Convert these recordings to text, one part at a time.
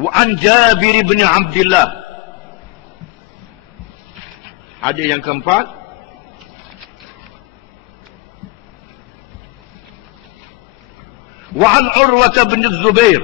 Wa an Jabir bin Abdullah. Hadis yang keempat, wa an Urwah bin Zubair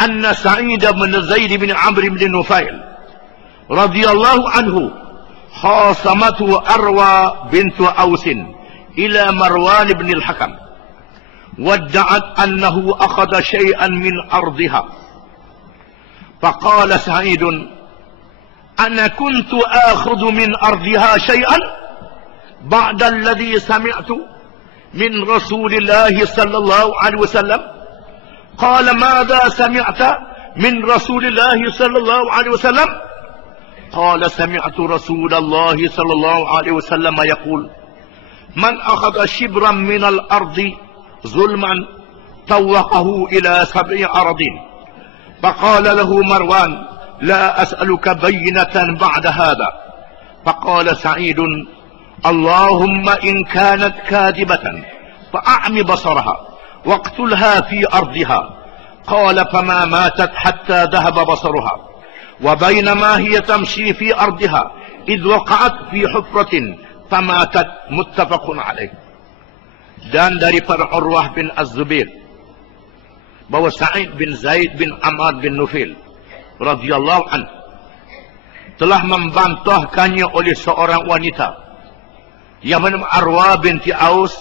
anna Sa'id bin Zaid bin Amr bin Nufail radhiyallahu anhu khasamatu Arwa bint Aus ila Marwan bin al-Hakam wadda'at annahu akhadha shay'an min ardiha faqala Sa'id أنا كنت آخذ من أرضها شيئا بعد الذي سمعت من رسول الله صلى الله عليه وسلم قال ماذا سمعت من رسول الله صلى الله عليه وسلم قال سمعت رسول الله صلى الله عليه وسلم يقول من أخذ شبرا من الأرض ظلما طوقه إلى 7 أراضين فقال له مروان لا أسألك بينة بعد هذا فقال سعيد اللهم إن كانت كاذبة فأعم بصرها واقتلها في أرضها قال فما ماتت حتى ذهب بصرها وبينما هي تمشي في أرضها إذ وقعت في حفرة فماتت متفق عليه. Dan daripada Urwah bin Az-Zubair bahwa Sa'id bin Zaid bin Amr bin Nufail radhiyallahu anhu telah membantahkannya oleh seorang wanita yang bernama Arwa binti Aus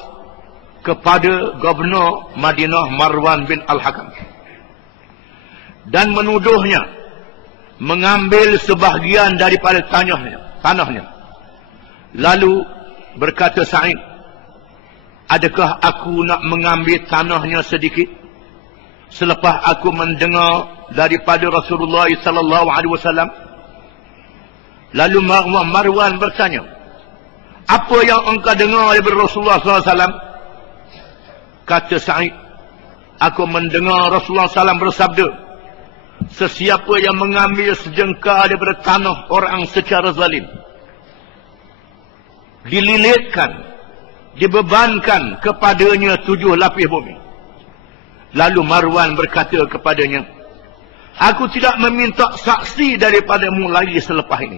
kepada gubernur Madinah Marwan bin Al-Hakam dan menuduhnya mengambil sebahagian daripada tanahnya. Lalu berkata Sa'id, adakah aku nak mengambil tanahnya sedikit selepas aku mendengar daripada Rasulullah sallallahu alaihi wasallam? Lalu Marwan bertanya, apa yang engkau dengar daripada Rasulullah sallallahu alaihi wasallam? Kata Sa'id, aku mendengar Rasulullah SAW bersabda, sesiapa yang mengambil sejengkal daripada tanah orang secara zalim, dililitkan, dibebankan kepadanya 7 lapis bumi. Lalu Marwan berkata kepadanya, aku tidak meminta saksi daripadamu lagi selepas ini.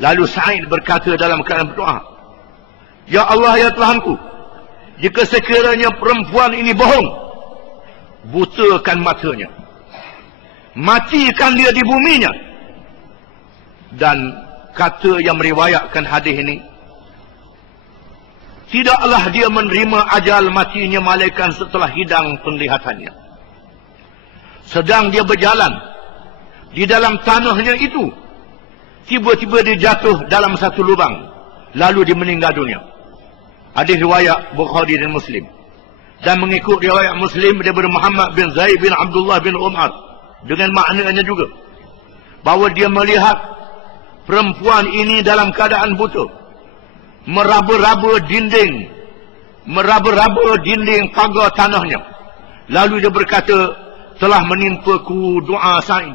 Lalu Sa'id berkata dalam keadaan berdoa, ya Allah, ya Tuhanku, jika sekiranya perempuan ini bohong, butakan matanya, matikan dia di buminya. Dan kata yang meriwayatkan hadis ini, tidaklah dia menerima ajal matinya malaikat setelah hidang penglihatannya. Sedang dia berjalan di dalam tanahnya itu, tiba-tiba dia jatuh dalam satu lubang, lalu dia meninggal dunia. Hadis riwayat Bukhari dan Muslim. Dan mengikut riwayat Muslim daripada Muhammad bin Zaid bin Abdullah bin Umar, dengan maknanya juga bahawa dia melihat perempuan ini dalam keadaan buta, meraba-raba dinding pagar tanahnya. Lalu dia berkata, telah menimpaku doa Sa'id.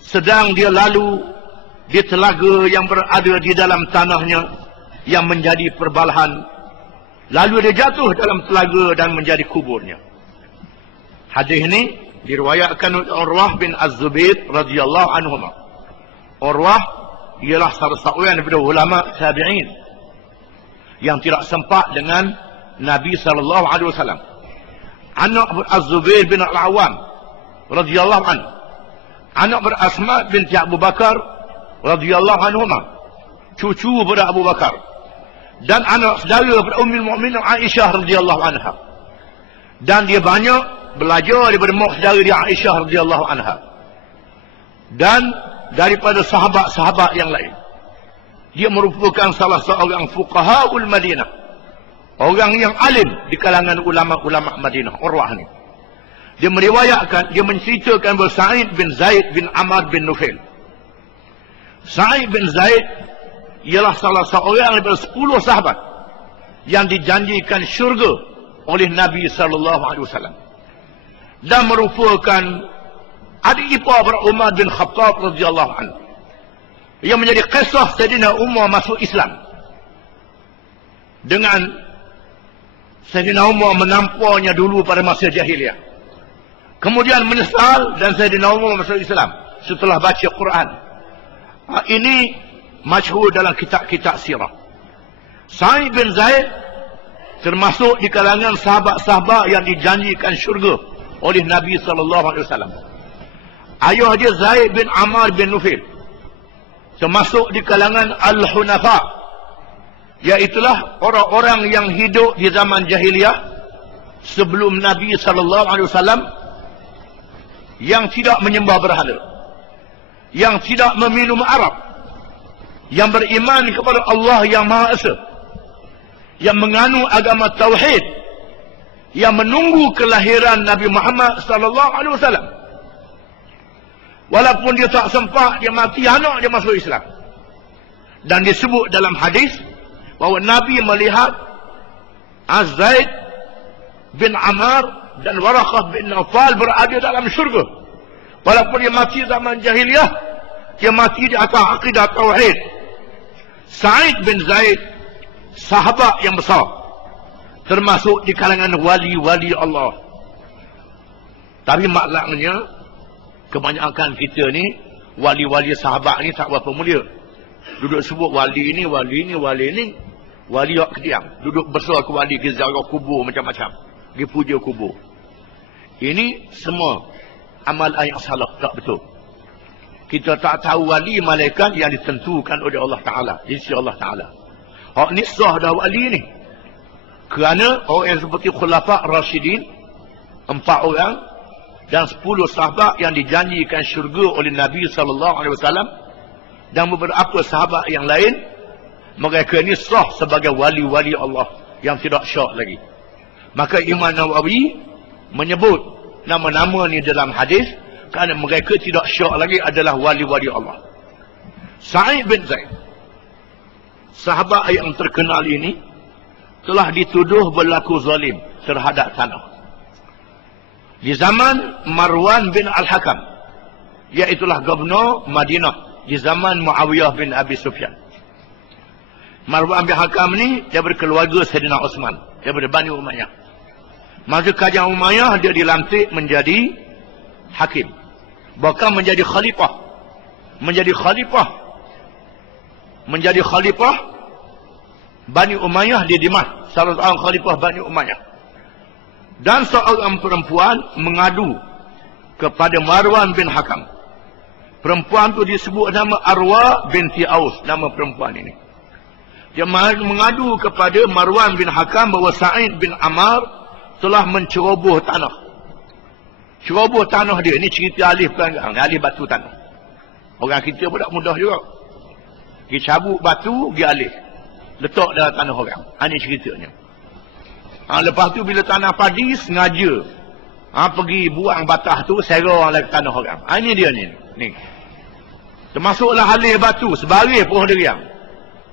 Sedang dia lalu di telaga yang berada di dalam tanahnya yang menjadi perbalahan. Lalu dia jatuh dalam telaga dan menjadi kuburnya. Hadis ini diriwayatkan oleh Urwah bin Az-Zubair radhiyallahu anhu. Urwah ialah salah seorang daripada ulama tabi'in yang tidak sempat dengan Nabi sallallahu alaihi wasallam. Anak Az-Zubair bin Al-Awwam radhiyallahu anhu, anak Asma binti Abu Bakar radhiyallahu anhuma, cucu pada Abu Bakar, dan anak saudara pada Ummul Mukminin Aisyah radhiyallahu anha. Dan dia banyak belajar daripada mak saudara dia Aisyah radhiyallahu anha dan daripada sahabat-sahabat yang lain. Dia merupakan salah seorang fuqahaul Madinah, orang yang alim di kalangan ulama-ulama Madinah. Urwah ni, dia meriwayatkan, dia menceritakan bahawa Sa'id bin Zaid bin Amr bin Nufail. Sa'id bin Zaid ialah salah seorang daripada 10 sahabat yang dijanjikan syurga oleh Nabi sallallahu alaihi wasallam, dan merupakan adik ipar pada Umar bin Khattab radhiyallahu anhu, yang menjadi kisah Sayyidina Umar masuk Islam dengan Sayyidina Umar menampaknya dulu pada masa jahiliyah. Kemudian menyesal dan Sayyidina Umar masuk Islam setelah baca Quran. Ini masyhur dalam kitab-kitab sirah. Sa'id bin Zaid termasuk di kalangan sahabat-sahabat yang dijanjikan syurga oleh Nabi SAW. Ayah dia Zaid bin Ammar bin Nufail termasuk di kalangan Al-Hunafa, iaitulah orang-orang yang hidup di zaman jahiliyah sebelum Nabi SAW, yang tidak menyembah berhala, yang tidak meminum arak, yang beriman kepada Allah yang Maha Esa, yang menganut agama tauhid, yang menunggu kelahiran Nabi Muhammad SAW. Walaupun dia tak sempat, dia mati, anak dia masuk Islam. Dan disebut dalam hadis bahawa Nabi melihat Az-Zaid bin Ammar dan Waraqah bin Nawfal berada dalam syurga. Walaupun dia mati zaman jahiliyah, dia mati di atas akidah tauhid. Sa'id bin Zaid sahabat yang besar, termasuk di kalangan wali-wali Allah. Tapi maklumnya kebanyakan kita ni wali-wali sahabat ni tak berapa mulia. Duduk sebut wali ni, wali ni, wali ni, wali yang kediam. Duduk besar ke wali, ke ziarah kubur macam-macam, pergi puja kubur. Ini semua amalan yang salah, tak betul. Kita tak tahu wali malaikat yang ditentukan oleh Allah Ta'ala, di sisi Allah Ta'ala. Hak ni sah dah wali ni. Kerana orang yang seperti Khulafa Rashidin, 4 orang dan 10 sahabat yang dijanjikan syurga oleh Nabi SAW, dan beberapa sahabat yang lain, mereka ini sah sebagai wali-wali Allah yang tidak syak lagi. Maka Imam Nawawi menyebut nama-nama ni dalam hadis kerana mereka tidak syak lagi adalah wali-wali Allah. Sa'id bin Zaid, sahabat yang terkenal ini, telah dituduh berlaku zalim terhadap tanah di zaman Marwan bin Al-Hakam, iaitulah gubernur Madinah di zaman Muawiyah bin Abi Sufyan. Marwan bin Hakam ni dia berkeluarga Sayyidina Osman, dia berbani Umayyah. Masa kerajaan Umayyah dia dilantik menjadi hakim, bahkan menjadi khalifah. Menjadi khalifah Bani Umayyah di Dimashq, salah seorang khalifah Bani Umayyah. Dan seorang perempuan mengadu kepada Marwan bin Hakam. Perempuan tu disebut nama Arwa binti Aus, nama perempuan ini. Dia mengadu kepada Marwan bin Hakam bahawa Sa'id bin Ammar telah menceroboh tanah. Ceroboh tanah dia, ini cerita alif pelanggang, alif batu tanah. Orang kita pun tak mudah juga. Dia cabut batu, dia alif, letak dalam tanah orang. Ini ceritanya. Lepas tu bila tanah padi, sengaja pergi buang batah tu, serang lagi tanah orang. Ini dia ni. Termasuklah alih batu, sebaris pohon durian.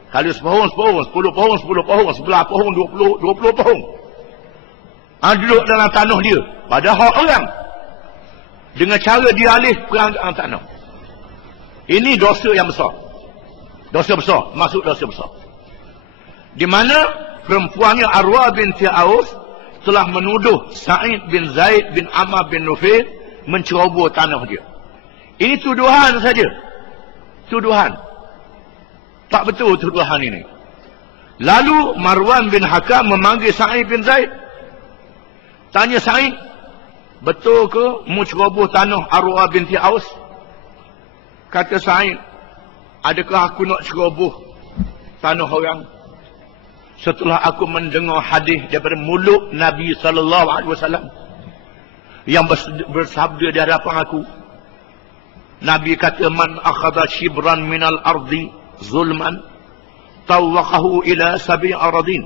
Kalau sepohon, 10 pohon, 10 pohon, 11 pohon, 20 pohon. Duduk dalam tanah dia, pada hak orang. Dengan cara dia alih peranggaan tanah. Ini dosa yang besar. Dosa besar, masuk dosa besar. Di mana perempuannya Arwa binti Aus telah menuduh Sa'id bin Zaid bin Ammar bin Nufail menceroboh tanah dia. Ini tuduhan saja. Tuduhan. Tak betul tuduhan ini. Lalu Marwan bin Hakam memanggil Sa'id bin Zaid. Tanya Sa'id, betul ke mu ceroboh tanah Arwa binti Aus? Kata Sa'id, adakah aku nak ceroboh tanah orang? Setelah aku mendengar hadis daripada mulut Nabi SAW yang bersabda di hadapan aku. Nabi kata, man akhadha shibran minal ardi zulman tawaqahu ila sabi' aradin.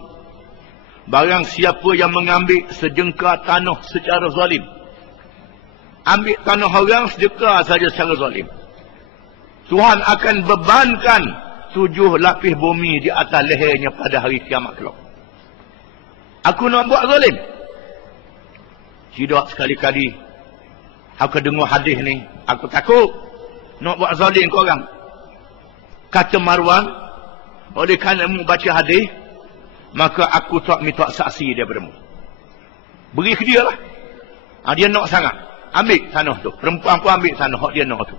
Barang siapa yang mengambil sejengkal tanah secara zalim, ambil tanah orang sedekah saja secara zalim, Tuhan akan bebankan 7 lapis bumi di atas lehernya pada hari kiamat kelak. Aku nak buat zalim? Tidak sekali-kali. Aku dengar hadis ni, aku takut nak buat zalim ke orang. Kata Marwan, oleh kerana mu baca hadis, maka aku tak minta saksi daripada mu. Beri ke dia lah. Dia nak sangat. ambil tanah tu. Perempuan pun ambil tanah hak dia nak tu.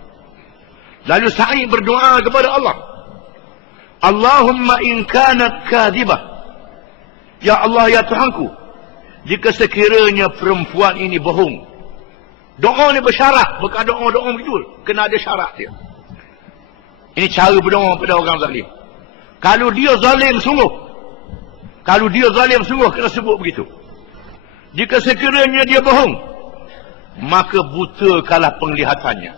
Lalu Sa'id berdoa kepada Allah. Allahumma in kanat kadhibah. Ya Allah, ya Tuhanku, jika sekiranya perempuan ini bohong. Doa ni bersyarat. Bukan doa-doa begitu. Kena ada syarat dia. Ini cara berdoa pada orang zalim. Kalau dia zalim sungguh. Kalau dia zalim sungguh, kena sebut begitu. Jika sekiranya dia bohong, maka butakanlah penglihatannya.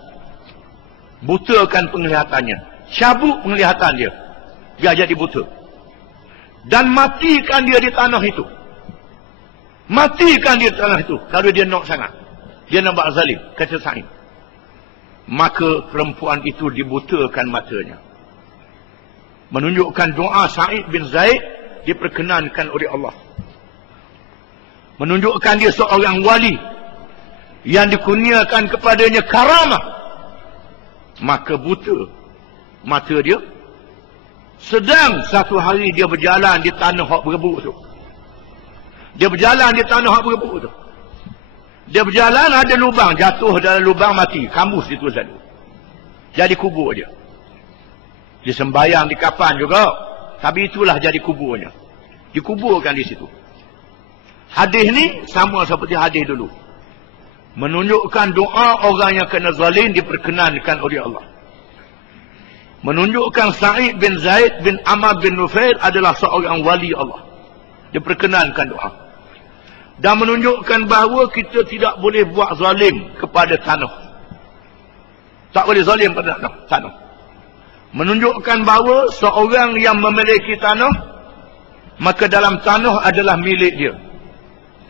Butakan penglihatannya. Cabut penglihatan dia. Dia jadi buta. Dan matikan dia di tanah itu. Matikan dia di tanah itu. Kalau dia nak sangat. Dia nampak zalim. Kata Sa'id. Maka perempuan itu dibutakan matanya. Menunjukkan doa Sa'id bin Zaid diperkenankan oleh Allah. Menunjukkan dia seorang wali yang dikurniakan kepadanya karamah. Maka buta mata dia. Sedang satu hari dia berjalan di tanah hak berebut tu. Dia berjalan di tanah hak berebut tu. Dia berjalan, ada lubang, jatuh dalam lubang, mati. Kambus itu satu. Jadi kubur dia. Dia sembahyang di kapan juga. Tapi itulah jadi kuburnya. Dikuburkan di situ. Hadis ni sama seperti hadis dulu. Menunjukkan doa orang yang kena zalim diperkenankan oleh Allah. Menunjukkan Sa'id bin Zaid bin Amr bin Nufail adalah seorang wali Allah. Diperkenankan doa. Dan menunjukkan bahawa kita tidak boleh buat zalim kepada tanah. Tak boleh zalim pada tanah. Menunjukkan bahawa seorang yang memiliki tanah, maka dalam tanah adalah milik dia.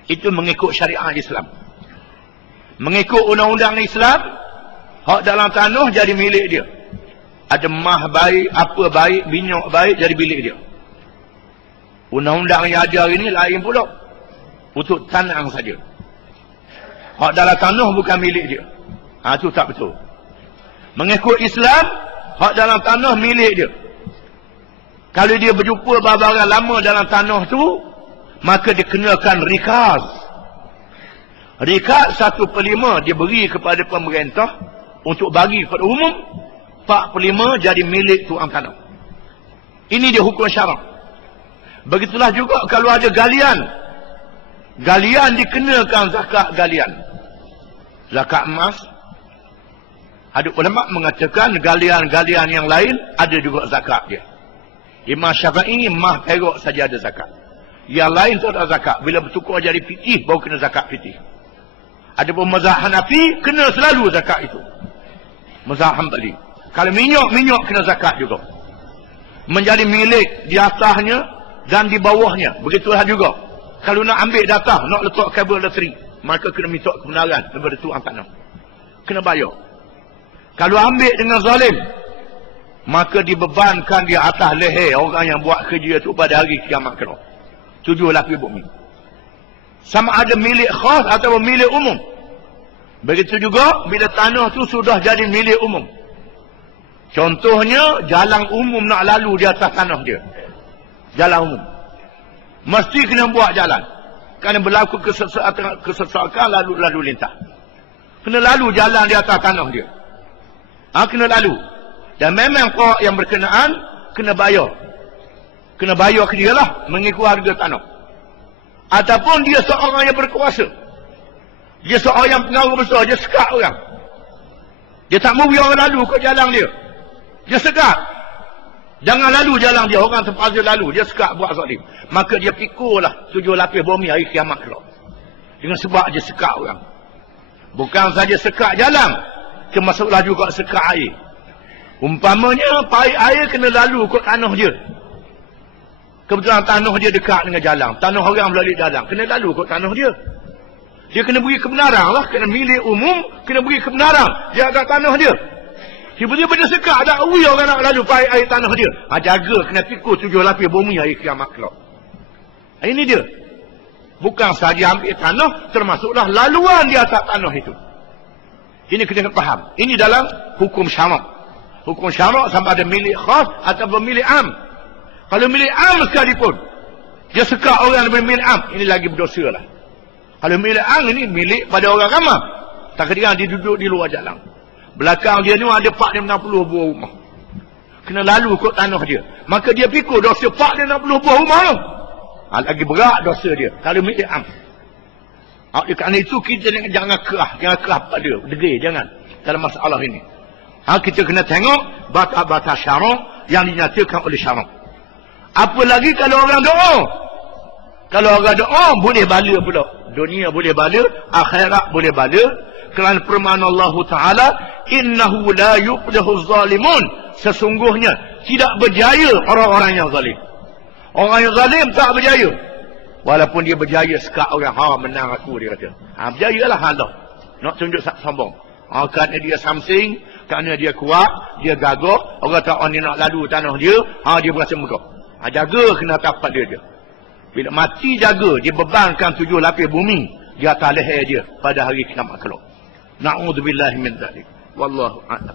Itu mengikut syariat Islam. Mengikut undang-undang Islam, hak dalam tanah jadi milik dia. Ada mah baik, apa baik, minyak baik, jadi milik dia. Undang-undang yang ada ini lain pula. Untuk tanah saja. Hak dalam tanah bukan milik dia. Itu tak betul. Mengikut Islam, hak dalam tanah milik dia. Kalau dia berjumpa barang lama dalam tanah tu, maka dikenakan rikaz. Rikaz 1/5 dia beri kepada pemerintah untuk bagi kepada umum. 4/5 jadi milik tuan tanah. Ini dia hukum syarak. Begitulah juga kalau ada galian. Galian dikenakan zakat galian. Zakat emas. Ada ulama mengatakan galian-galian yang lain ada juga zakat dia. Imam Syafi'i emas perak saja ada zakat. Yang lain tu ada zakat. Bila bertukar jadi fitih baru kena zakat fitih. Ada pun mazhab Hanafi kena selalu zakat itu. Mazhab Hanbali. Kalau minyak kena zakat juga. Menjadi milik di atasnya dan di bawahnya. Begitulah juga. Kalau nak ambil data, nak letak kabel elektrik, maka kena minta kebenaran daripada tuan tanah. Kena bayar. Kalau ambil dengan zalim, maka dibebankan di atas leher orang yang buat kerja itu pada hari kiamat kelak. 7 lapis bumi. Sama ada milik khas atau milik umum. Begitu juga bila tanah tu sudah jadi milik umum. Contohnya, jalan umum nak lalu di atas tanah dia. Jalan umum. Mesti kena buat jalan. Kerana berlaku kesesakan lalu lintas. Kena lalu jalan di atas tanah dia. Kena lalu. Dan memang kau yang berkenaan, kena bayar. Kena bayar ke dia lah, mengikut harga tanah. Ataupun dia seorang yang berkuasa. Dia seorang yang pengaruh besar, dia sekat orang. Dia tak mau biar orang lalu ke jalan dia. Dia sekat. Jangan lalu jalan dia, orang terpaksa lalu, dia sekat buat zalim. Maka dia pikullah 7 lapis bumi hari kiamat kelak. Dengan sebab dia sekat orang. Bukan saja sekat jalan, termasuklah juga sekat air. Umpamanya paip air kena lalu ke tanah dia. Kebetulan tanah dia dekat dengan jalan. Tanah orang melalui jalan, kena lalu ke tanah dia. Dia kena beri kebenaran lah, kena milik umum, kena beri kebenaran dia agak tanah dia. Tiba-tiba dia sekat, ada awi orang nak lalu paip air tanah dia. Jaga kena pikul 7 lapis bumi hari kiamat kelak. Ini dia. Bukan sahaja ambil tanah, termasuklah laluan di atas tanah itu. Ini kena faham. Ini dalam hukum syarak. Hukum syarak sama ada milik khas atau milik am. Kalau milik am sekalipun, dia sekat orang daripada milik am, ini lagi berdosa lah. Kalau milik am ini milik pada orang ramah. Tak kira dia duduk di luar jalan. Belakang dia ni ada 460 buah rumah. Kena lalu kot tanah dia. Maka dia pikul dosa 460 buah rumah tu. Lagi berat dosa dia. Kalau milik am. Kerana itu kita jangan kerah pada degil, jangan dalam masalah ini. Kita kena tengok batas-batas syarak yang dinyatakan oleh syarak. Apa lagi kalau orang doa? Kalau orang doa boleh bala pula. Dunia boleh bala, akhirat boleh bala. Kerana firman Allah Ta'ala, innahu la yuflihu zalimun. Sesungguhnya tidak berjaya orang-orang yang zalim. Orang yang zalim tak berjaya. Walaupun dia berjaya sekat orang, menang aku, dia kata. Berjayalah Allah. Nak tunjuk sombong. Kerana dia something, kerana dia kuat, dia gagah, orang tak orang dia nak lalu tanah dia, dia berasa megah. Jaga kena tapat dia. Bila mati jaga, dia bebankan 7 lapis bumi di atas leher dia pada hari kiamat kelak. Na'udzubillahi min dzalik. Wallahu a'lam.